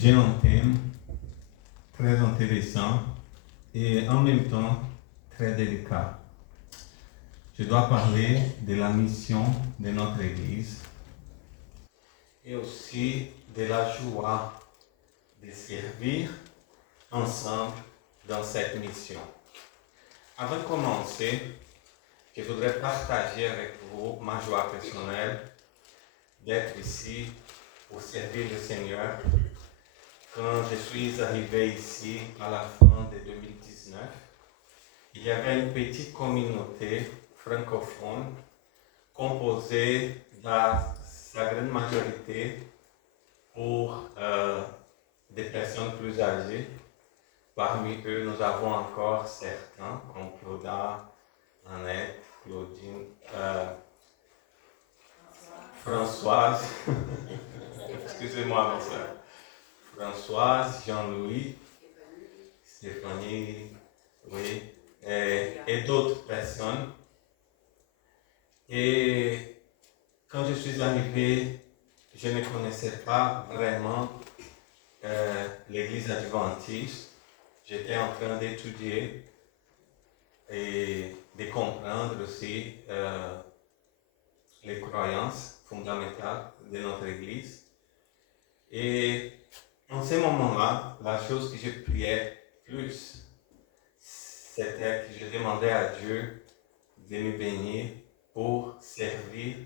j'ai un thème très intéressant et en même temps très délicat. Je dois parler de la mission de notre Église et aussi de la joie de servir ensemble dans cette mission. Avant de commencer, je voudrais partager avec vous ma joie personnelle d'être ici pour servir le Seigneur. Quand je suis arrivé ici à la fin de 2019, il y avait une petite communauté francophone composée dans sa grande majorité pour des personnes plus âgées. Parmi eux, nous avons encore certains, comme Claudia, Annette, Claudine, Françoise, excusez-moi, ma soeur, Françoise, Jean-Louis, Stéphanie, oui, et d'autres personnes. Et quand je suis arrivé, je ne connaissais pas vraiment l'église adventiste. J'étais en train d'étudier et de comprendre aussi les croyances fondamentales de notre église. Et en ce moment-là, la chose que je priais plus, c'était que je demandais à Dieu de me bénir pour servir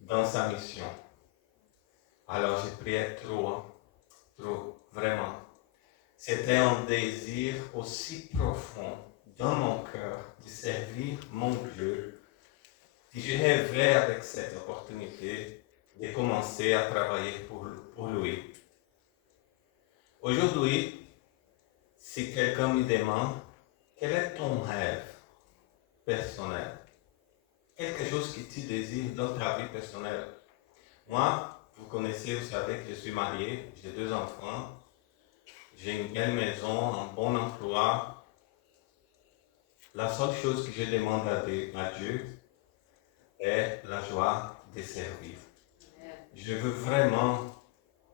dans sa mission. Alors je priais trop, vraiment. C'était un désir aussi profond dans mon cœur de servir mon Dieu, que je rêvais avec cette opportunité de commencer à travailler pour lui. Aujourd'hui, si quelqu'un me demande quel est ton rêve personnel, quelque chose que tu désires dans ta vie personnelle. Moi, vous connaissez, vous savez que je suis marié, j'ai 2 enfants, j'ai une belle maison, un bon emploi. La seule chose que je demande à Dieu est la joie de servir. Je veux vraiment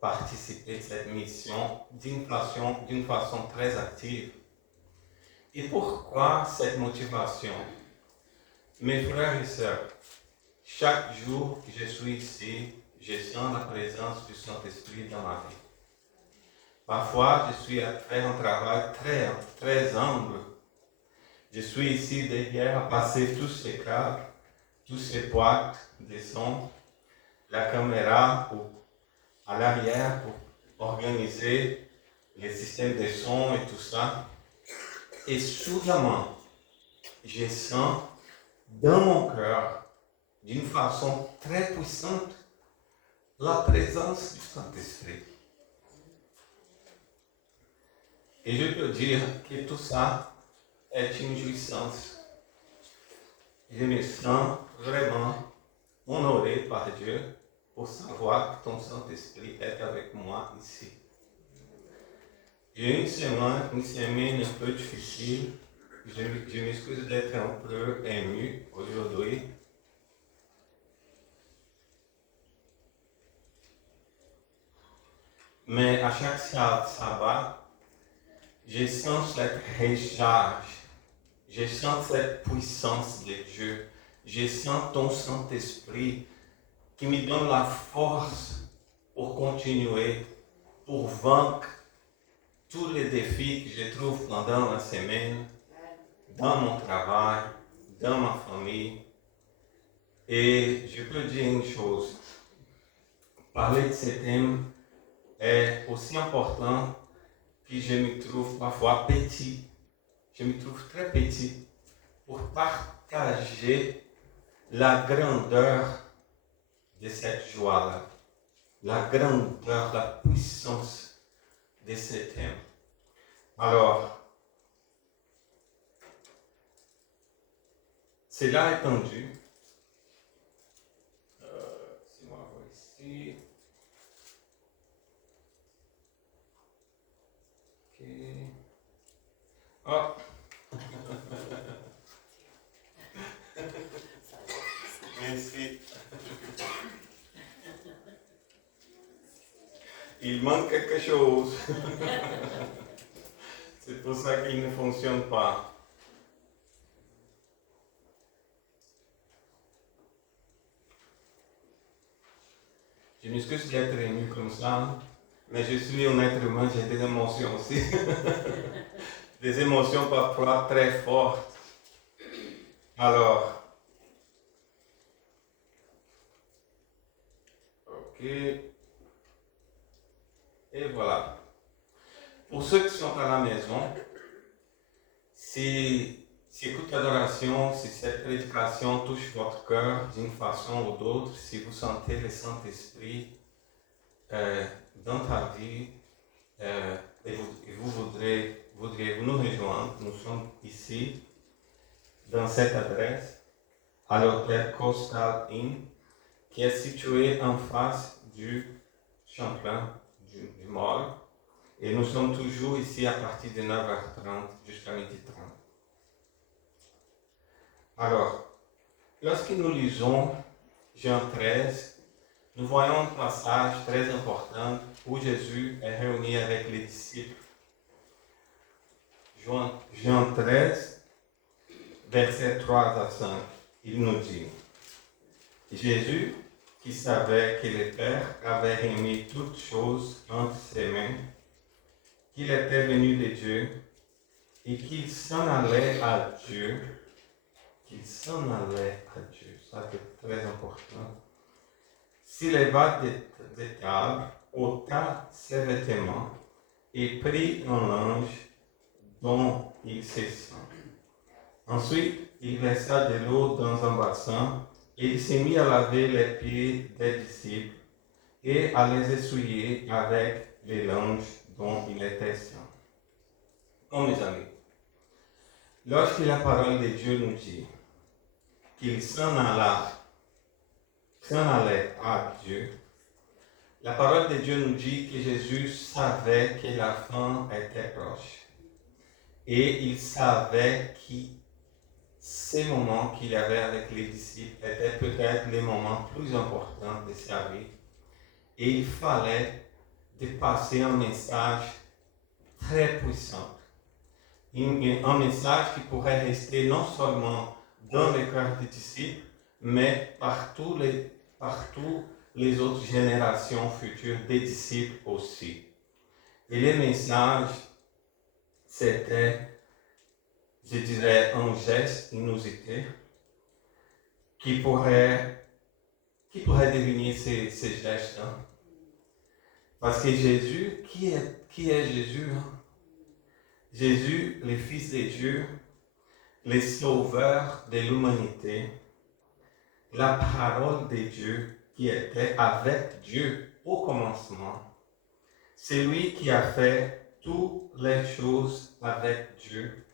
participer à cette mission d'une façon très active. Et pourquoi cette motivation? Mes frères et sœurs, chaque jour que je suis ici, je sens la présence du Saint-Esprit dans ma vie. Parfois, je suis à faire un travail très humble. Je suis ici derrière à passer tous ces câbles, tous ces boîtes de son, la caméra à l'arrière pour organiser les systèmes de son et tout ça. Et soudainement, je sens dans mon cœur, d'une façon très puissante, la présence du Saint-Esprit. Et je peux dire que tout ça est une jouissance. Je me sens vraiment honoré par Dieu pour savoir que ton Saint-Esprit est avec moi ici. J'ai une semaine un peu difficile. Je m'excuse d'être un peu ému aujourd'hui. Mais à chaque sabbat, je sens cette recharge, je sens cette puissance de Dieu, je sens ton Saint-Esprit qui me donne la force pour continuer, pour vaincre tous les défis que je trouve pendant la semaine, dans mon travail, dans ma famille. Et je peux dire une chose, parler de ce thème est aussi important que je me trouve parfois petit. Je me trouve très petit pour partager la grandeur de cette joie-là, la grandeur, la puissance de ce thème. Alors, cela étendu, si on va voir ici. Ok. Oh. Merci. Il manque quelque chose. C'est pour ça qu'il ne fonctionne pas. Je m'excuse d'être ému comme ça, mais je suis un être humain, j'ai des émotions aussi. Des émotions parfois très fortes. Alors, ok. Et voilà. Pour ceux qui sont à la maison, si écoute l'adoration, si cette prédication touche votre cœur d'une façon ou d'autre, si vous sentez le Saint-Esprit dans ta vie et vous voudriez nous rejoindre, nous sommes ici dans cette adresse à l'hôtel Coastal Inn qui est situé en face du Champlain du Mall. Et nous sommes toujours ici à partir de 9h30 jusqu'à 12h30. Alors, lorsque nous lisons Jean 13, nous voyons un passage très important où Jésus est réuni avec les disciples. Jean 13, versets 3 à 5, il nous dit, Jésus, qui savait que le Père avait remis toutes choses entre ses mains, qu'il était venu de Dieu et qu'il s'en allait à Dieu, ça c'est très important, s'éleva de table, ôta ses vêtements et prit un linge dont il s'essuie. Ensuite, il versa de l'eau dans un bassin et il s'est mis à laver les pieds des disciples et à les essuyer avec les linges dont il était saint. Oh mes amis, lorsque la parole de Dieu nous dit qu'il s'en allait à Dieu, la parole de Dieu nous dit que Jésus savait que la fin était proche. Et il savait que ces moments qu'il avait avec les disciples étaient peut-être les moments plus importants de sa vie. Et il fallait de passer un message très puissant. Un message qui pourrait rester non seulement dans le cœur des disciples, mais partout les autres générations futures des disciples aussi. Et le message, c'était, je dirais, un geste inusité qui pourrait devenir ces gestes-là. Parce que Jésus, qui est Jésus? Jésus, le Fils de Dieu, le Sauveur de l'humanité, la parole de Dieu qui était avec Dieu au commencement. C'est lui qui a fait toutes les choses avec Dieu.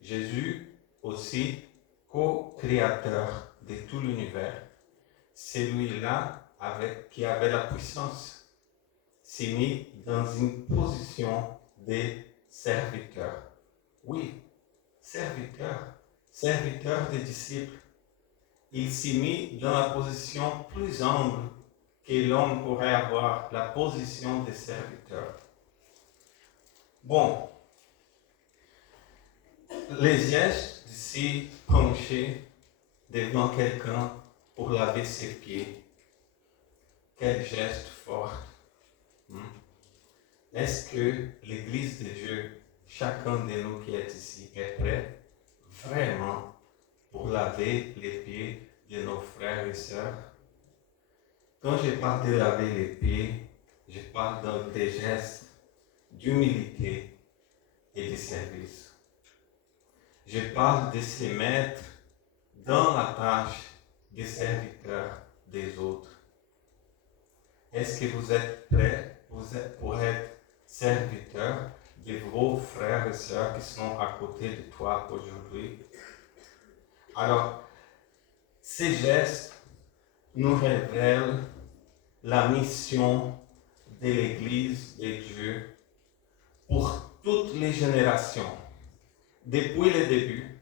Jésus aussi, co-créateur de tout l'univers. Celui-là qui avait la puissance s'est mis dans une position de serviteur. Oui, serviteur des disciples. Il s'est mis dans la position plus humble que l'homme pourrait avoir, la position de serviteur. Bon, les gestes d'ici pencher devant quelqu'un pour laver ses pieds, quel geste fort. Est-ce que l'Église de Dieu, chacun de nous qui est ici, est prêt vraiment pour laver les pieds de nos frères et sœurs? Quand je parle de laver les pieds, je parle des gestes d'humilité et de service. Je parle de se mettre dans la tâche de serviteur des autres. Est-ce que vous êtes prêts pour être serviteur de vos frères et sœurs qui sont à côté de toi aujourd'hui? Alors, ces gestes nous révèlent la mission de l'Église de Dieu pour toutes les générations. Depuis le début,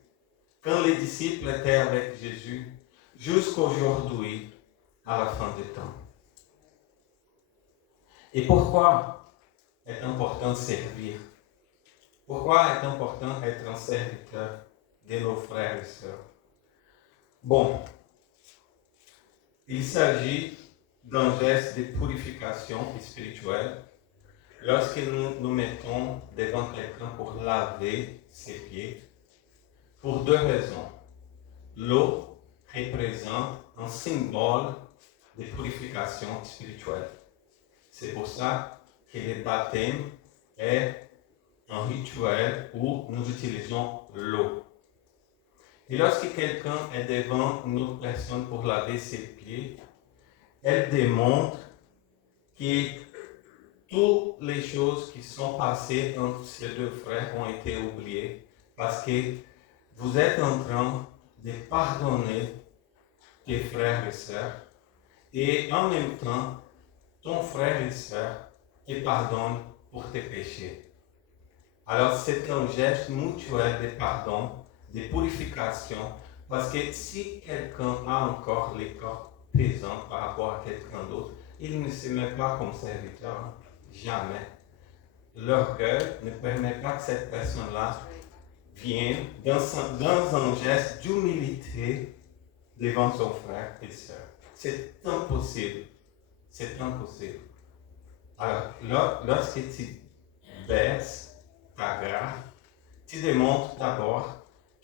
quand les disciples étaient avec Jésus, jusqu'aujourd'hui, à la fin des temps. Et pourquoi est important servir? Pourquoi est important être un serviteur de nos frères et sœurs? Bon, il s'agit d'un geste de purification spirituelle lorsque nous nous mettons devant quelqu'un pour laver ses pieds, pour deux raisons. L'eau représente un symbole de purification spirituelle. C'est pour ça que le baptême est un rituel où nous utilisons l'eau. Et lorsque quelqu'un est devant une autre personne pour laver ses pieds, elle démontre que toutes les choses qui sont passées entre ces deux frères ont été oubliées parce que vous êtes en train de pardonner tes frères et sœurs et en même temps, ton frère et sœur te pardonne pour tes péchés. Alors c'est un geste mutuel de pardon, de purification, parce que si quelqu'un a encore les corps présents par rapport à quelqu'un d'autre, il ne se met pas comme serviteur, jamais. L'orgueil ne permet pas que cette personne-là vienne dans un geste d'humilité devant son frère et sœur. C'est impossible. C'est impossible. Alors, lorsque tu baisses ta grâce, tu démontres d'abord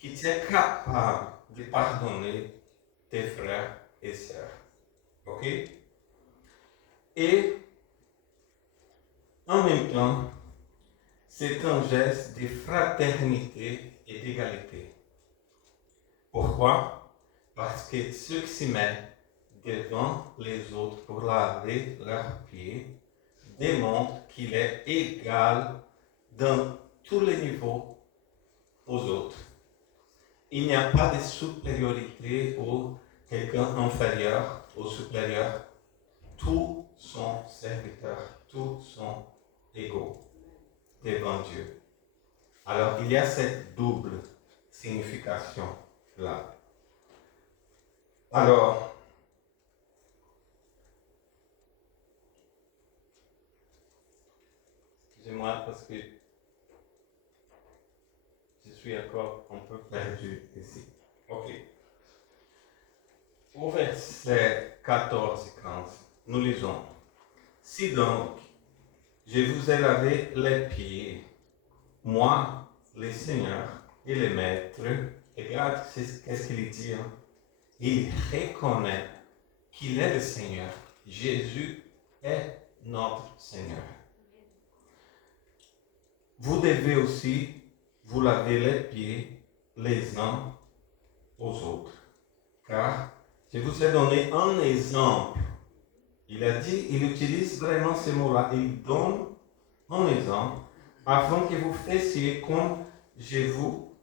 que tu es capable de pardonner tes frères et sœurs. OK? Et en même temps, c'est un geste de fraternité et d'égalité. Pourquoi? Parce que ceux qui se mettent devant les autres pour laver leurs pieds démontrent qu'il est égal dans tous les niveaux aux autres. Il n'y a pas de supériorité ou quelqu'un inférieur ou supérieur. Tous sont serviteurs, tous sont égaux devant Dieu. Alors il y a cette double signification là. Alors, excusez-moi parce que je suis encore un peu perdu ici. Ok. Au verset 14 et 15, nous lisons. Si donc, je vous ai lavé les pieds, moi, les seigneurs et les maîtres, et regarde qu'est-ce qu'il dit. Il reconnaît qu'il est le Seigneur. Jésus est notre Seigneur. Vous devez aussi vous laver les pieds les uns aux autres. Car je vous ai donné un exemple. Il utilise vraiment ce mot-là. Il donne un exemple afin que vous fassiez comme je vous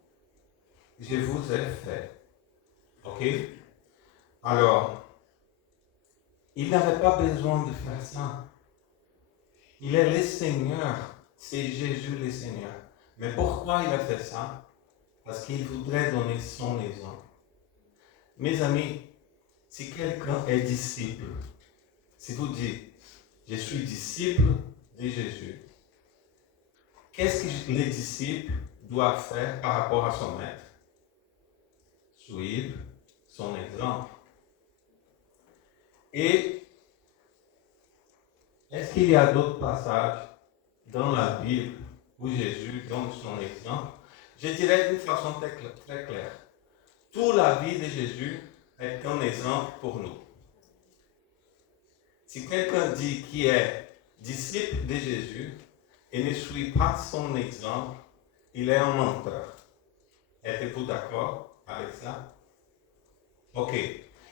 ai fait. Ok? Alors, il n'avait pas besoin de faire ça. Il est le Seigneur. C'est Jésus le Seigneur. Mais pourquoi il a fait ça? Parce qu'il voudrait donner son exemple. Mes amis, si quelqu'un est disciple, si vous dites, je suis disciple de Jésus, qu'est-ce que les disciples doivent faire par rapport à son maître? Suivre son exemple. Et est-ce qu'il y a d'autres passages dans la Bible où Jésus donne son exemple? Je dirais d'une façon très claire. Toute la vie de Jésus est un exemple pour nous. Si quelqu'un dit qu'il est disciple de Jésus et ne suit pas son exemple, il est un menteur. Êtes-vous d'accord avec ça? Ok.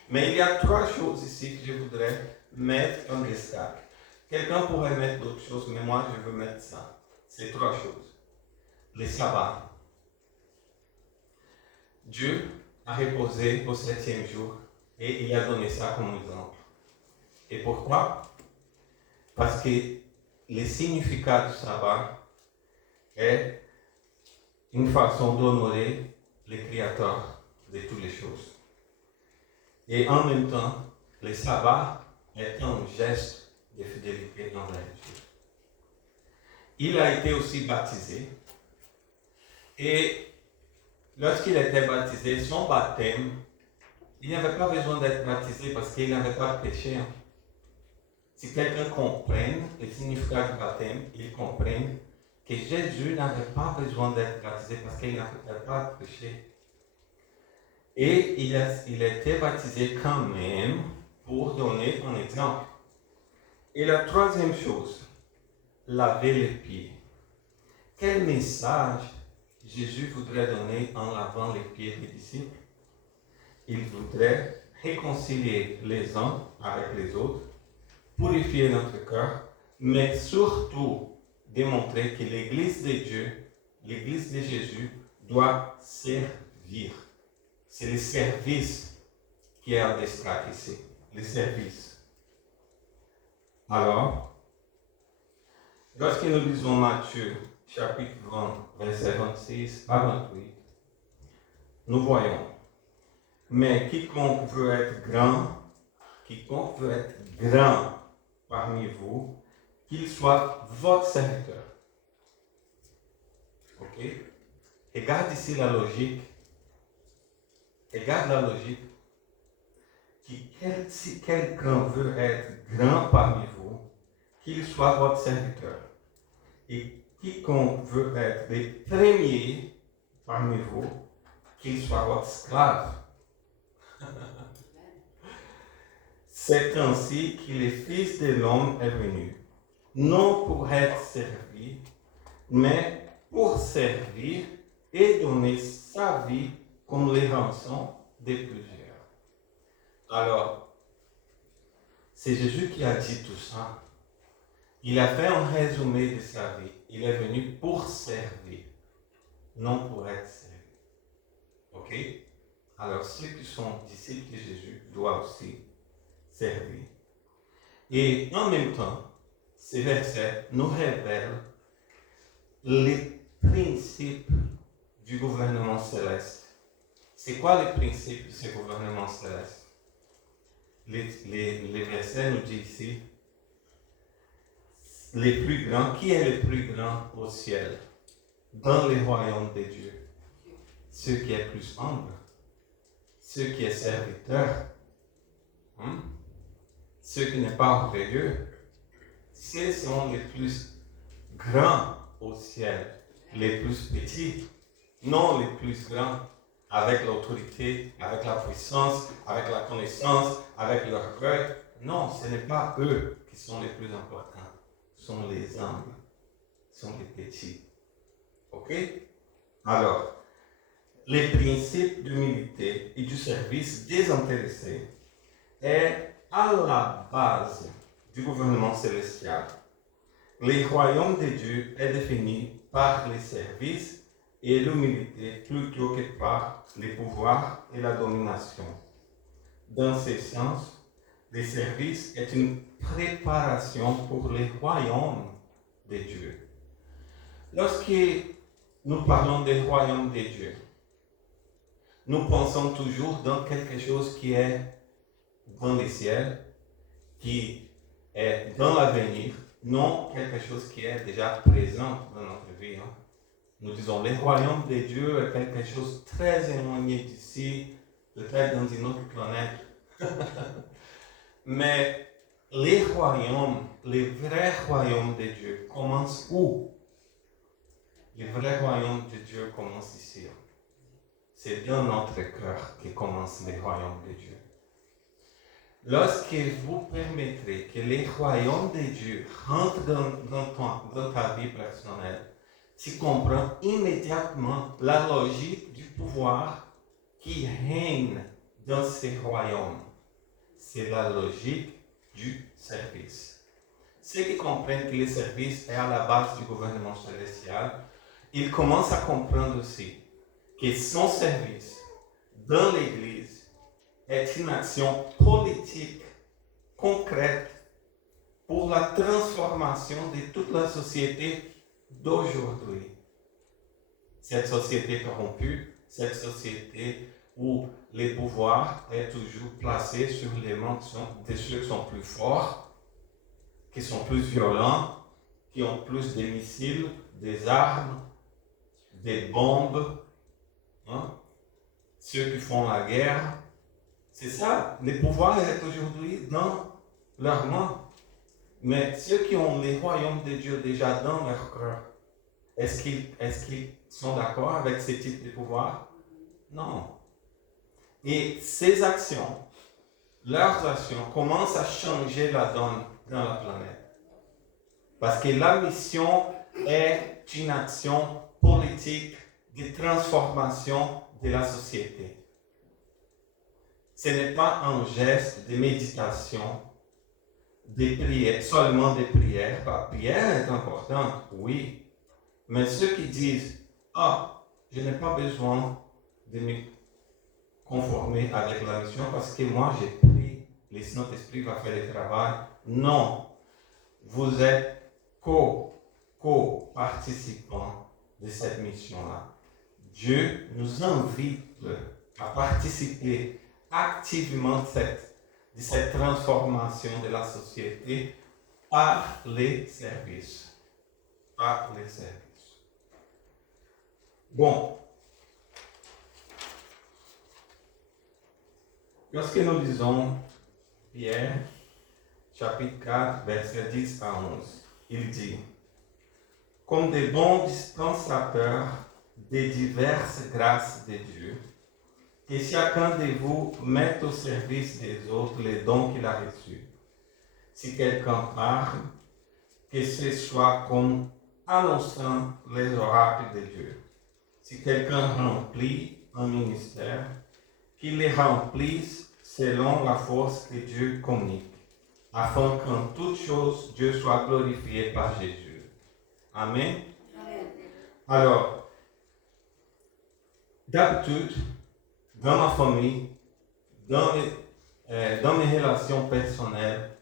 Mais il y a trois choses ici que je voudrais mettre en destaque. Quelqu'un pourrait mettre d'autres choses, mais moi je veux mettre ça. C'est trois choses. Le sabbat. Dieu a reposé au 7e jour et il a donné ça comme exemple. Et pourquoi? Parce que le significat du sabbat est une façon d'honorer le Créateur de toutes les choses. Et en même temps, le sabbat est un geste de fidélité envers Dieu. il a été aussi baptisé. Et lorsqu'il était baptisé, son baptême, il n'avait pas besoin d'être baptisé parce qu'il n'avait pas de péché. Si quelqu'un comprenne le significat du baptême, il comprenne que Jésus n'avait pas besoin d'être baptisé parce qu'il n'avait pas de péché. Et il était baptisé quand même pour donner un exemple. Et la troisième chose, laver les pieds. Quel message Jésus voudrait donner en lavant les pieds des disciples? Il voudrait réconcilier les uns avec les autres, purifier notre cœur, mais surtout démontrer que l'Église de Dieu, l'Église de Jésus, doit servir. C'est le service qui est en destaque ici, le service. Alors, lorsque nous lisons Matthieu, chapitre 20, verset 26 à 28, nous voyons, mais quiconque veut être grand parmi vous, qu'il soit votre serviteur. Ok? Regarde ici la logique. Regarde la logique. Si quelqu'un veut être grand parmi vous, qu'il soit votre serviteur. Et quiconque veut être le premier parmi vous, qu'il soit votre esclave. C'est ainsi que le Fils de l'homme est venu, non pour être servi, mais pour servir et donner sa vie comme les rançons de plusieurs. Alors, c'est Jésus qui a dit tout ça. Il a fait un résumé de sa vie. Il est venu pour servir, non pour être servi. Ok? Alors, ceux qui sont disciples de Jésus doivent aussi servir. Et en même temps, ces versets nous révèlent les principes du gouvernement céleste. C'est quoi les principes de ce gouvernement céleste? Les versets nous disent ici, les plus grands, qui est le plus grand au ciel, dans le royaume de Dieu? Ceux qui est plus humble, ceux qui est serviteur, ceux qui n'est pas orgueilleux, ceux sont les plus grands au ciel, les plus petits, non les plus grands, avec l'autorité, avec la puissance, avec la connaissance, avec l'orgueil. Non, ce n'est pas eux qui sont les plus importants. Ce sont les humbles, ce sont les petits. Ok? Alors, les principes d'humilité et du service désintéressé est à la base du gouvernement célestial. Le royaume de Dieu est défini par les services et l'humilité plutôt que par les pouvoirs et la domination. Dans ce sens, le service est une préparation pour le royaume de Dieu. Lorsque nous parlons du royaume de Dieu, nous pensons toujours dans quelque chose qui est dans les ciels, qui est dans l'avenir, non quelque chose qui est déjà présent dans notre vie. Nous disons, le royaume de Dieu est quelque chose de très éloigné d'ici, peut-être dans une autre planète. Mais les royaumes, les vrais royaumes de Dieu commencent où? Le vrai royaume de Dieu commence ici. C'est dans notre cœur que commence le royaume de Dieu. Lorsque vous permettrez que le royaume de Dieu rentre dans ta vie personnelle, tu comprends immédiatement la logique du pouvoir qui règne dans ce royaume. C'est la logique du service. Ceux qui comprennent que le service est à la base du gouvernement célestial, ils commencent à comprendre aussi que son service dans l'Église est une action politique concrète pour la transformation de toute la société d'aujourd'hui. Cette société corrompue, cette société où les pouvoirs est toujours placé sur les mains de ceux qui sont plus forts, qui sont plus violents, qui ont plus de missiles, des armes, des bombes, hein? Ceux qui font la guerre. C'est ça, le pouvoir est aujourd'hui dans leurs mains. Mais ceux qui ont les royaumes de Dieu déjà dans leur cœur, est-ce qu'ils sont d'accord avec ce type de pouvoir? Non. Et ces actions, leurs actions, commencent à changer la donne dans la planète. Parce que la mission est une action politique de transformation de la société. Ce n'est pas un geste de méditation, de prière, seulement de prière. La prière est importante, oui. Mais ceux qui disent, je n'ai pas besoin de me conformer avec la mission parce que moi j'ai pris, le Saint-Esprit va faire le travail. Non. Vous êtes co-participants de cette mission-là. Dieu nous invite à participer activement de cette transformation de la société par les services. Par les services. Bon. Lorsque nous lisons Pierre, chapitre 4, versets 10 à 11, il dit, comme des bons dispensateurs des diverses grâces de Dieu, que chacun de vous mette au service des autres les dons qu'il a reçus. Si quelqu'un parle, que ce soit comme annonçant les oracles de Dieu. Si quelqu'un remplit un ministère, qu'il les remplisse selon la force que Dieu communique, afin qu'en toutes choses, Dieu soit glorifié par Jésus. Amen. Amen. Alors, d'habitude, dans ma famille, dans mes relations personnelles,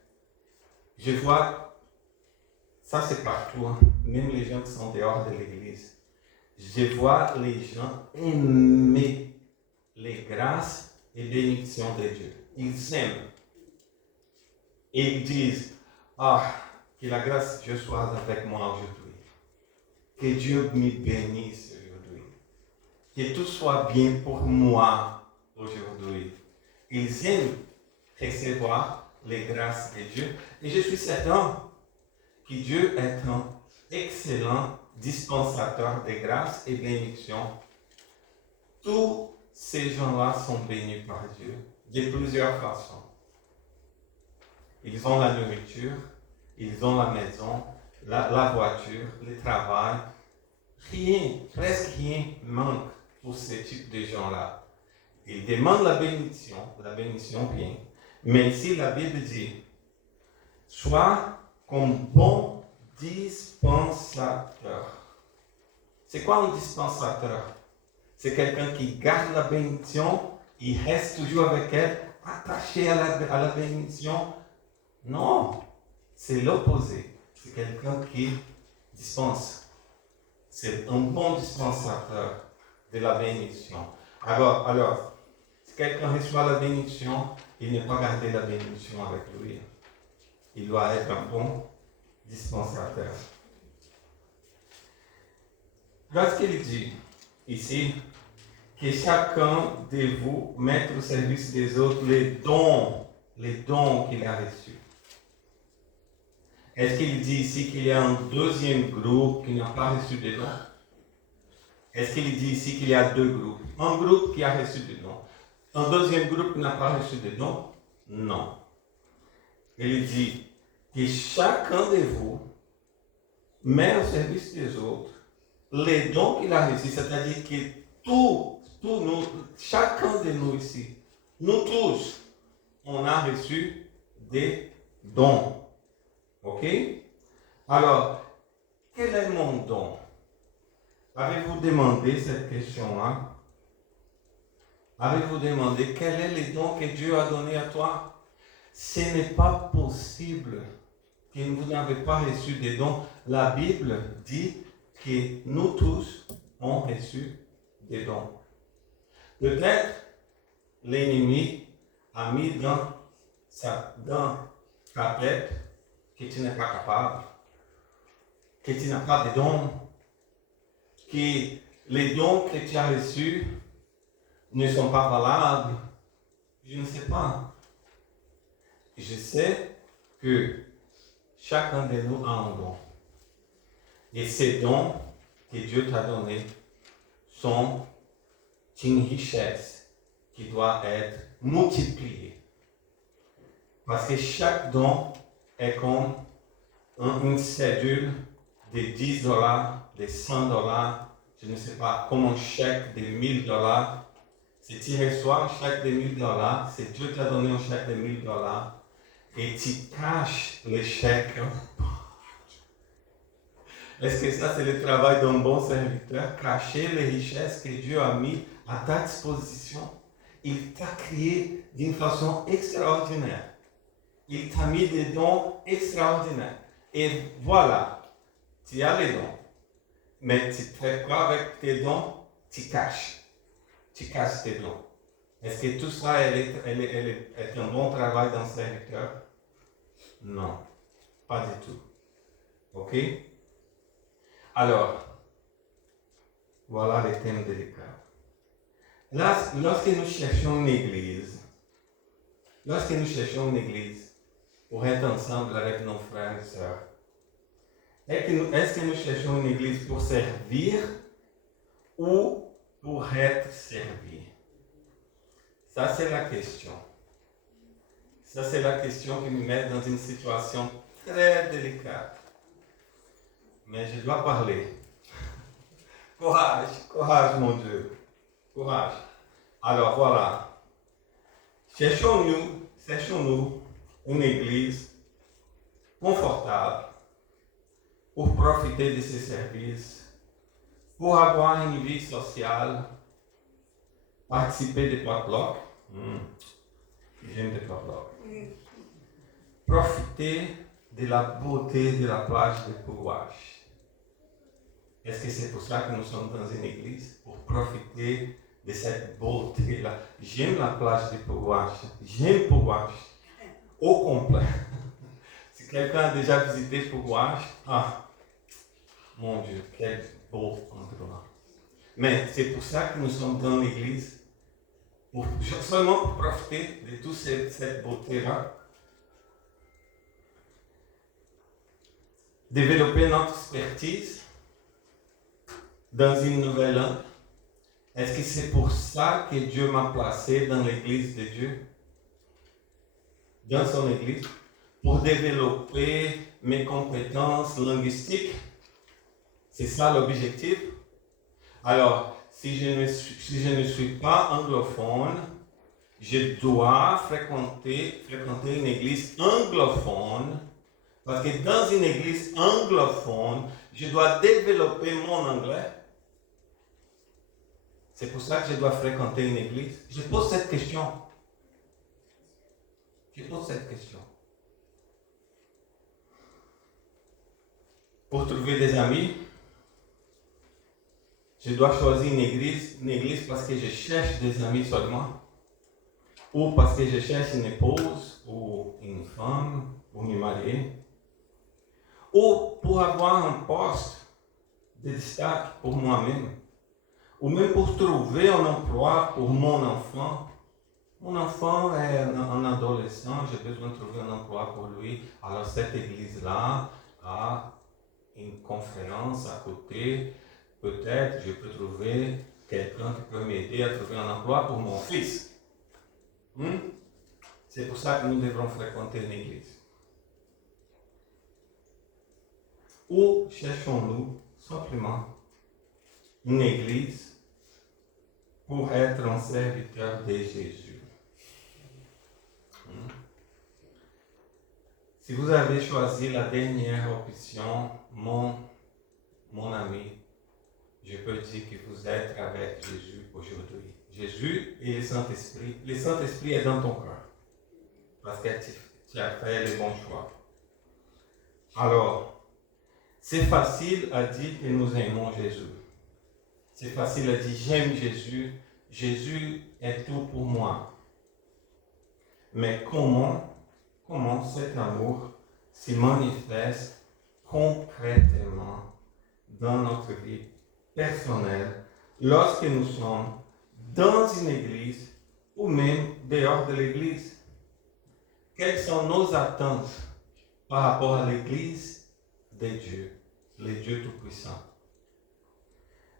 je vois, ça c'est partout, hein, même les gens qui sont dehors de l'église, je vois les gens aimer les grâces et bénédictions de Dieu. Ils aiment. Et ils disent, que la grâce de Dieu soit avec moi aujourd'hui. Que Dieu me bénisse aujourd'hui. Que tout soit bien pour moi aujourd'hui. Ils aiment recevoir les grâces de Dieu. Et je suis certain que Dieu est un excellent dispensateur de grâces et bénédictions. Tous ces gens-là sont bénis par Dieu de plusieurs façons. Ils ont la nourriture, ils ont la maison, la voiture, le travail. Rien, presque rien manque pour ce type de gens-là. Ils demandent la bénédiction vient. Mais ici, la Bible dit, sois comme bon dispensateur. C'est quoi un dispensateur? C'est quelqu'un qui garde la bénédiction, il reste toujours avec elle, attaché à la bénédiction. Non, c'est l'opposé. C'est quelqu'un qui dispense. C'est un bon dispensateur de la bénédiction. Alors, si quelqu'un reçoit la bénédiction, il ne peut pas garder la bénédiction avec lui. Il doit être un bon dispensateur. Lorsqu'il dit ici que chacun de vous mette au service des autres les dons qu'il a reçus. Est-ce qu'il dit ici qu'il y a un deuxième groupe qui n'a pas reçu de dons? Est-ce qu'il dit ici qu'il y a deux groupes? Un groupe qui a reçu des dons. Un deuxième groupe qui n'a pas reçu de dons? Non. Il dit que chacun de vous met au service des autres les dons qu'il a reçus, c'est-à-dire que tous nous, chacun de nous ici, nous tous, on a reçu des dons. Ok? Alors, quel est mon don? Avez-vous demandé cette question-là? Avez-vous demandé quel est le don que Dieu a donné à toi? Ce n'est pas possible que vous n'avez pas reçu des dons. La Bible dit que nous tous avons reçu des dons. Peut-être l'ennemi a mis dans ta tête que tu n'es pas capable. que tu n'as pas de dons, que les dons que tu as reçus ne sont pas valables. Je ne sais pas. Je sais que chacun de nous a un don. Et ces dons que Dieu t'a donnés sont une richesse qui doit être multipliée. Parce que chaque don est comme une cédule de 10 dollars, de 100 dollars, je ne sais pas, comme un chèque de 1000 dollars. Si tu reçois un chèque de 1000 dollars, c'est Dieu qui t'a donné un chèque de 1000 dollars et tu caches le chèque. Est-ce que ça, c'est le travail d'un bon serviteur? Cacher les richesses que Dieu a mis à ta disposition. Il t'a créé d'une façon extraordinaire. Il t'a mis des dons extraordinaires. Et voilà, tu as les dons. Mais tu ne fais quoi avec tes dons? Tu caches. Tu caches tes dons. Est-ce que tout ça est un bon travail d'un serviteur? Non, pas du tout. OK? Alors, voilà les thèmes délicats. Lorsque nous cherchons une église pour être ensemble avec nos frères et sœurs, est-ce que nous cherchons une église pour servir ou pour être servi? Ça, c'est la question. Ça, c'est la question qui me met dans une situation très délicate. Mais je dois parler. Courage, mon Dieu. Courage. Alors, voilà. Cherchons-nous une église confortable pour profiter de ses services, pour avoir une vie sociale, participer des potlucks. J'aime les potlucks. Profiter de la beauté de la plage de Pouache. Est-ce que c'est pour ça que nous sommes dans une église? Pour profiter de cette beauté-là. J'aime la plage de Pouache. J'aime Pouache. Au complet. Si quelqu'un a déjà visité Pouache, mon Dieu, quel beau endroit. Mais c'est pour ça que nous sommes dans l'église. Seulement pour profiter de toute cette beauté-là. Développer notre expertise dans une nouvelle langue. Est-ce que c'est pour ça que Dieu m'a placé dans l'église de Dieu? Dans son église? Pour développer mes compétences linguistiques? C'est ça l'objectif? Alors, si je ne suis pas anglophone, je dois fréquenter une église anglophone. Parce que dans une église anglophone, je dois développer mon anglais. C'est pour ça que je dois fréquenter une église. Je pose cette question. Pour trouver des amis, je dois choisir une église parce que je cherche des amis seulement. Ou parce que je cherche une épouse ou une femme pour me marier. Ou pour avoir un poste de destaque pour moi-même. Ou même pour trouver un emploi pour mon enfant. Mon enfant est un adolescent, j'ai besoin de trouver un emploi pour lui. Alors cette église-là a une conférence à côté. Peut-être je peux trouver quelqu'un qui peut m'aider à trouver un emploi pour mon fils. C'est pour ça que nous devrons fréquenter une église. Ou cherchons-nous simplement une église pour être un serviteur de Jésus? Si vous avez choisi la dernière option, mon ami, je peux dire que vous êtes avec Jésus aujourd'hui. Jésus et le Saint-Esprit. Le Saint-Esprit est dans ton cœur. Parce que tu as fait le bon choix. Alors, c'est facile à dire que nous aimons Jésus. C'est facile à dire j'aime Jésus. Jésus est tout pour moi. Mais comment cet amour se manifeste concrètement dans notre vie personnelle lorsque nous sommes dans une église ou même dehors de l'église? Quelles sont nos attentes par rapport à l'église de Dieu, le Dieu Tout-Puissant?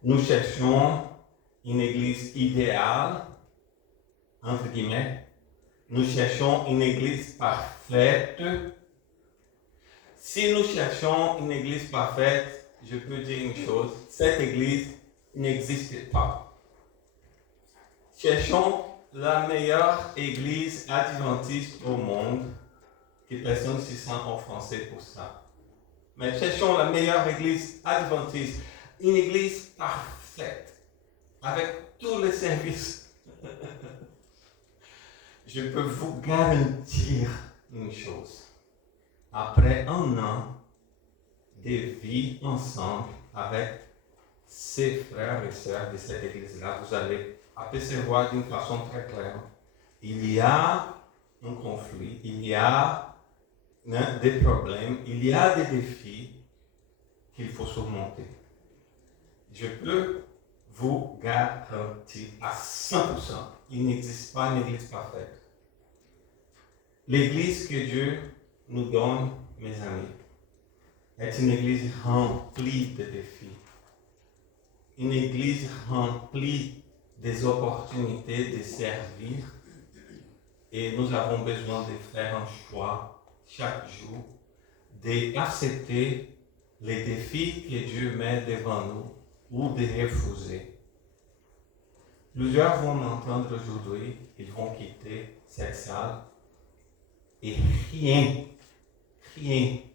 Nous cherchons une église idéale, entre guillemets. Nous cherchons une église parfaite. Si nous cherchons une église parfaite, je peux dire une chose, cette église n'existe pas. Cherchons la meilleure église adventiste au monde, que personne ne se sent offensé pour ça. Mais cherchons la meilleure église adventiste, une église parfaite, avec tous les services. Je peux vous garantir une chose. Après un an de vie ensemble avec ces frères et sœurs de cette église-là, vous allez apercevoir d'une façon très claire. Il y a un conflit, il y a des problèmes, il y a des défis qu'il faut surmonter. Je peux vous garantir à 100%, il n'existe pas une église parfaite. L'église que Dieu nous donne, mes amis, est une église remplie de défis. Une église remplie des opportunités de servir. Et nous avons besoin de faire un choix chaque jour, d'accepter les défis que Dieu met devant nous ou de refuser. Plusieurs vont m'entendre aujourd'hui, ils vont quitter cette salle et rien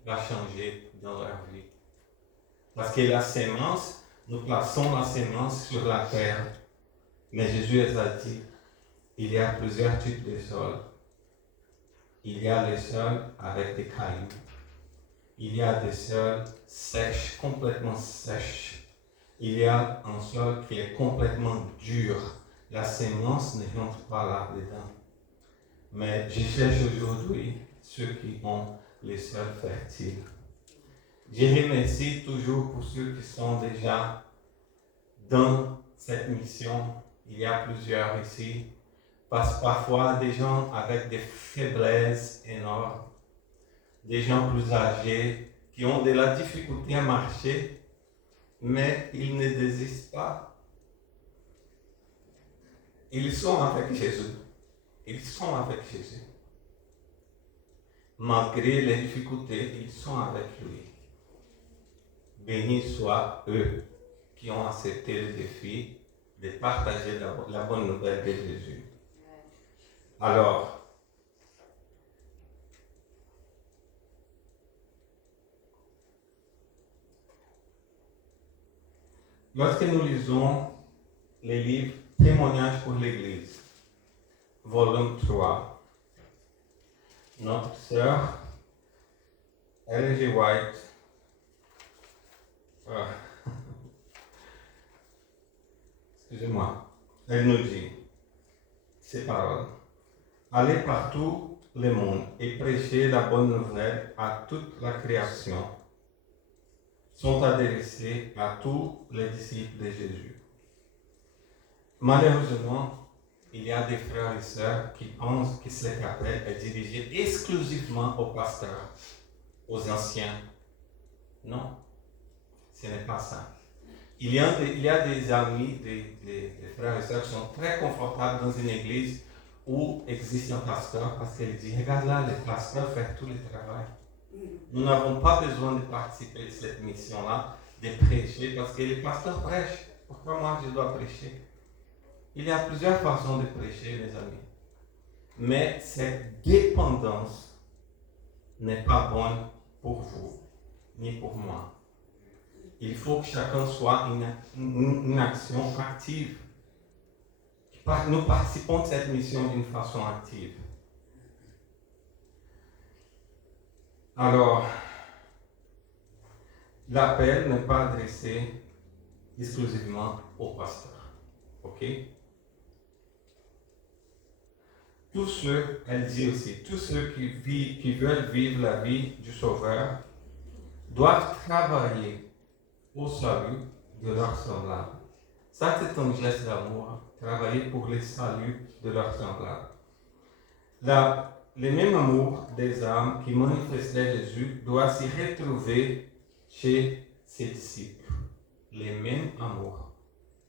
va changer dans leur vie. Parce que la sémence, nous plaçons la sémence sur la terre. Mais Jésus a dit, il y a plusieurs types de sols. Il y a les sols avec des cailloux. Il y a des sols sèches, complètement sèches. Il y a un sol qui est complètement dur. La sémence ne rentre pas là-dedans. Mais je cherche aujourd'hui ceux qui ont les sols fertiles. Je remercie toujours pour ceux qui sont déjà dans cette mission. Il y a plusieurs ici. Parce que parfois, des gens avec des faiblesses énormes, des gens plus âgés, qui ont de la difficulté à marcher, mais ils ne désistent pas. Ils sont avec Jésus. Ils sont avec Jésus. Malgré les difficultés, ils sont avec lui. Bénis soient eux qui ont accepté le défi de partager la bonne nouvelle de Jésus. Alors, lorsque nous lisons les livres Témoignages pour l'Église, volume 3, notre sœur Ellen G. White excusez-moi, elle nous dit ces paroles. Allez partout le monde et prêchez la bonne nouvelle à toute la création. Sont adressés à tous les disciples de Jésus. Malheureusement, il y a des frères et sœurs qui pensent que cet appel est dirigé exclusivement aux pasteurs, aux anciens. Non, ce n'est pas ça. Il y a des amis, des frères et sœurs qui sont très confortables dans une église où existe un pasteur parce qu'il dit, regarde là, le pasteur fait tout le travail. Nous n'avons pas besoin de participer de cette mission-là, de prêcher, parce que le pasteur prêche. Pourquoi moi je dois prêcher? Il y a plusieurs façons de prêcher, mes amis. Mais cette dépendance n'est pas bonne pour vous, ni pour moi. Il faut que chacun soit une action active. Nous participons de cette mission d'une façon active. Alors, l'appel n'est pas adressé exclusivement aux pasteurs. Ok? Tous ceux, elle dit aussi, tous ceux qui veulent vivre la vie du Sauveur doivent travailler au salut de leurs semblables. Ça, c'est un geste d'amour, travailler pour le salut de leurs semblables. Le même amour des âmes qui manifestait Jésus doit s'y retrouver chez ses disciples. Les mêmes amours.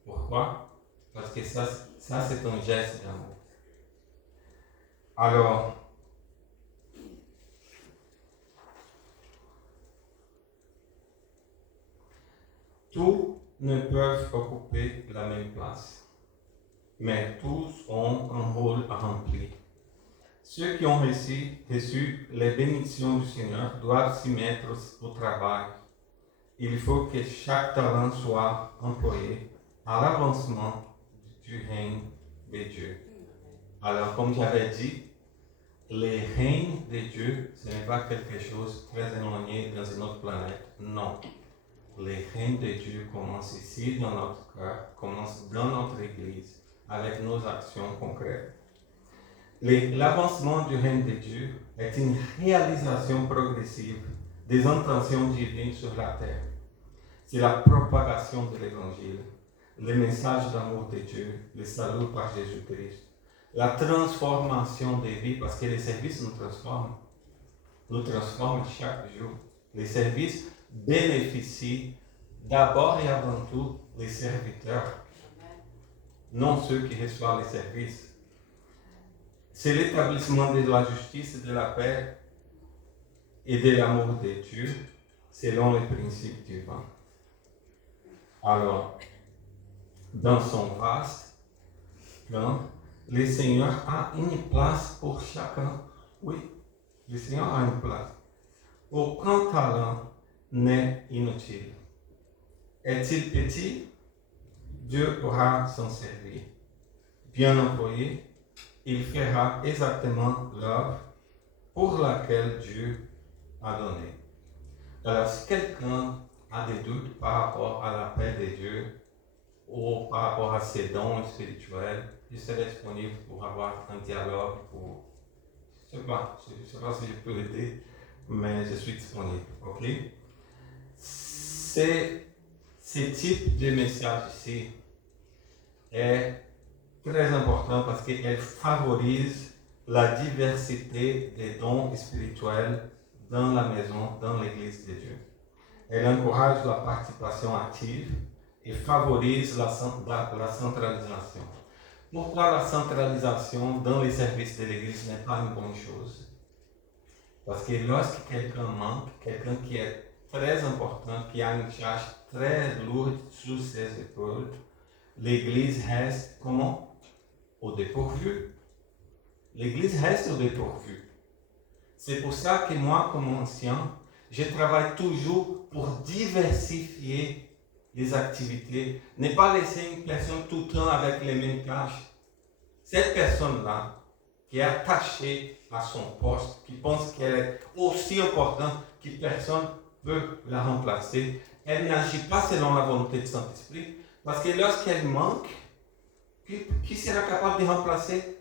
Pourquoi? Parce que ça c'est un geste d'amour. Alors, tous ne peuvent occuper la même place, mais tous ont un rôle à remplir. Ceux qui ont reçu les bénédictions du Seigneur doivent s'y mettre au travail. Il faut que chaque talent soit employé à l'avancement du règne de Dieu. Alors, comme j'avais dit, le règne de Dieu, ce n'est pas quelque chose de très éloigné dans une autre planète. Non. Le règne de Dieu commence ici, dans notre cœur, commence dans notre Église, avec nos actions concrètes. L'avancement du règne de Dieu est une réalisation progressive des intentions divines sur la terre. C'est la propagation de l'Évangile, le message d'amour de Dieu, le salut par Jésus-Christ, la transformation des vies, parce que les services nous transforment chaque jour. Les services bénéficient d'abord et avant tout les serviteurs, non ceux qui reçoivent les services. C'est l'établissement de la justice, de la paix et de l'amour de Dieu selon les principes divins. Alors, dans son vaste plan, le Seigneur a une place pour chacun. Oui, le Seigneur a une place. Aucun talent n'est inutile. Est-il petit? Dieu aura s'en servir. Bien employé, il fera exactement l'œuvre pour laquelle Dieu a donné. Alors, si quelqu'un a des doutes par rapport à l'appel de Dieu ou par rapport à ses dons spirituels, je serai disponible pour avoir un dialogue, je ne sais pas si je peux aider, mais je suis disponible, ok? Ce type de message ici est très important parce qu'elle favorise la diversité des dons spirituels dans la maison, dans l'Église de Dieu. Elle encourage la participation active et favorise la centralisation. Pourquoi la centralisation dans les services de l'Église n'est pas une bonne chose? Parce que lorsque quelqu'un manque, quelqu'un qui est très important, qui a une charge très lourde sur ses épaules, l'Église reste comment? Au dépourvu. L'Église reste au dépourvu. C'est pour ça que moi, comme ancien, je travaille toujours pour diversifier les activités. Ne pas laisser une personne tout le temps avec les mêmes tâches. Cette personne-là, qui est attachée à son poste, qui pense qu'elle est aussi importante que personne ne peut la remplacer, elle n'agit pas selon la volonté du Saint-Esprit, parce que lorsqu'elle manque, qui sera capable de remplacer?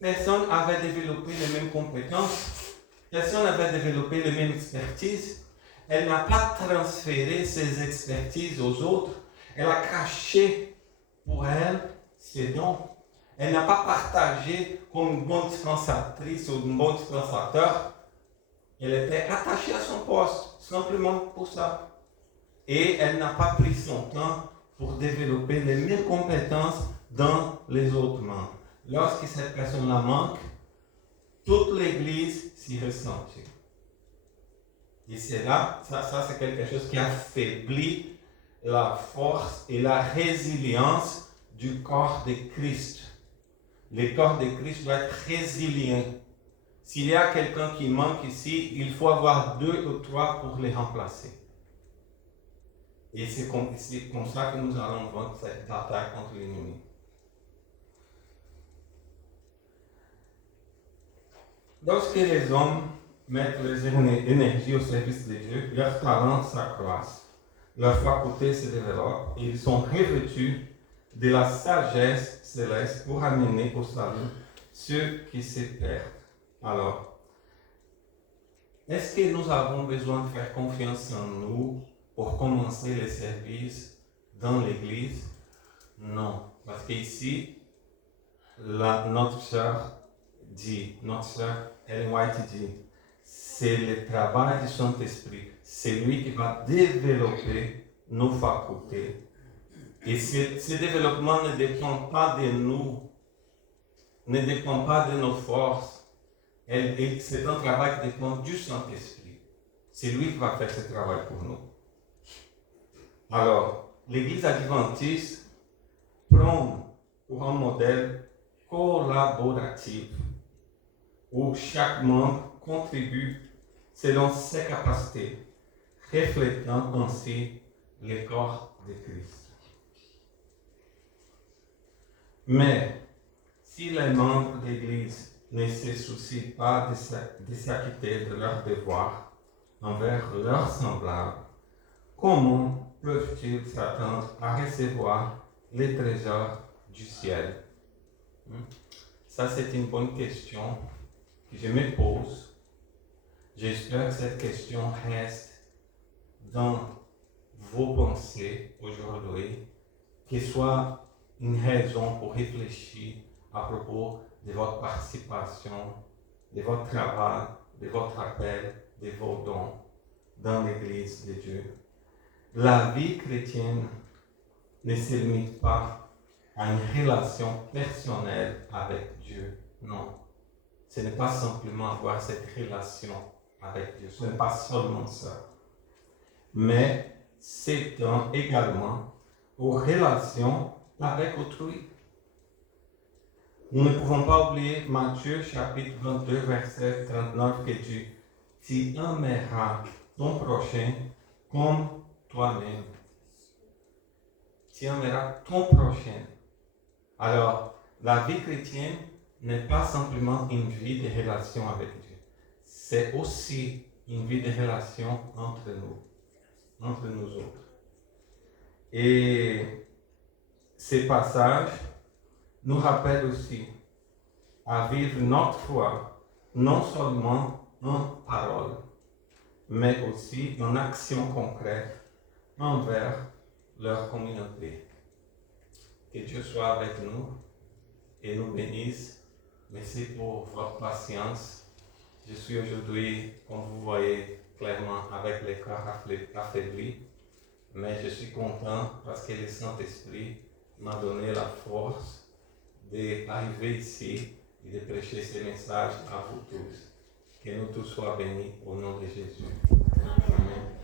Personne n'avait développé les mêmes compétences, personne n'avait développé les mêmes expertises. Elle n'a pas transféré ses expertises aux autres, elle a caché pour elle ses dons. Elle n'a pas partagé comme une bonne dispensatrice ou un bon dispensateur. Elle était attachée à son poste, simplement pour ça. Et elle n'a pas pris son temps pour développer les mêmes compétences dans les autres membres. Lorsque cette personne-là manque, toute l'Église s'y ressentit. Et c'est là, ça c'est quelque chose qui affaiblit la force et la résilience du corps de Christ. Le corps de Christ doit être résilient. S'il y a quelqu'un qui manque ici, il faut avoir 2 ou 3 pour les remplacer. Et c'est comme ça que nous allons vaincre cette bataille contre l'ennemi. Lorsque les hommes mettent leurs énergies au service de Dieu, leurs talents s'accroissent, leurs facultés se développent et ils sont revêtus de la sagesse céleste pour amener au salut ceux qui se perdent. Alors, Est-ce que nous avons besoin de faire confiance en nous pour commencer les services dans l'église? Non. Parce qu'ici, notre sœur Ellen White dit, c'est le travail du Saint-Esprit. C'est lui qui va développer nos facultés. Et ce développement ne dépend pas de nous, ne dépend pas de nos forces. C'est un travail qui dépend du Saint-Esprit. C'est lui qui va faire ce travail pour nous. Alors, l'Église adventiste prend pour un modèle collaboratif où chaque membre contribue selon ses capacités, reflétant ainsi le corps de Christ. Mais si les membres de l'Église ne se soucient pas de s'acquitter de leurs devoirs envers leurs semblables, comment peuvent-ils s'attendre à recevoir les trésors du ciel? Ça, c'est une bonne question que je me pose. J'espère que cette question reste dans vos pensées aujourd'hui, qu'il soit une raison pour réfléchir à propos de votre participation, de votre travail, de votre appel, de vos dons dans l'Église de Dieu. La vie chrétienne ne se limite pas à une relation personnelle avec Dieu. Non. Ce n'est pas simplement avoir cette relation avec Dieu. Ce n'est pas seulement ça. Mais c'est également aux relations avec autrui. Nous ne pouvons pas oublier Matthieu chapitre 22, verset 39 qui dit « Tu aimeras ton prochain comme toi-même. » Tu aimeras ton prochain. Alors, la vie chrétienne n'est pas simplement une vie de relation avec Dieu. C'est aussi une vie de relation entre nous autres. Et ces passages nous rappellent aussi à vivre notre foi, non seulement en parole, mais aussi en action concrète envers leur communauté. Que Dieu soit avec nous et nous bénisse. Merci pour votre patience. Je suis aujourd'hui, comme vous voyez clairement, avec le corps affaibli, mais je suis content parce que le Saint-Esprit m'a donné la force d'arriver ici et de prêcher ce message à vous tous. Que nous tous soyons bénis au nom de Jésus. Amen.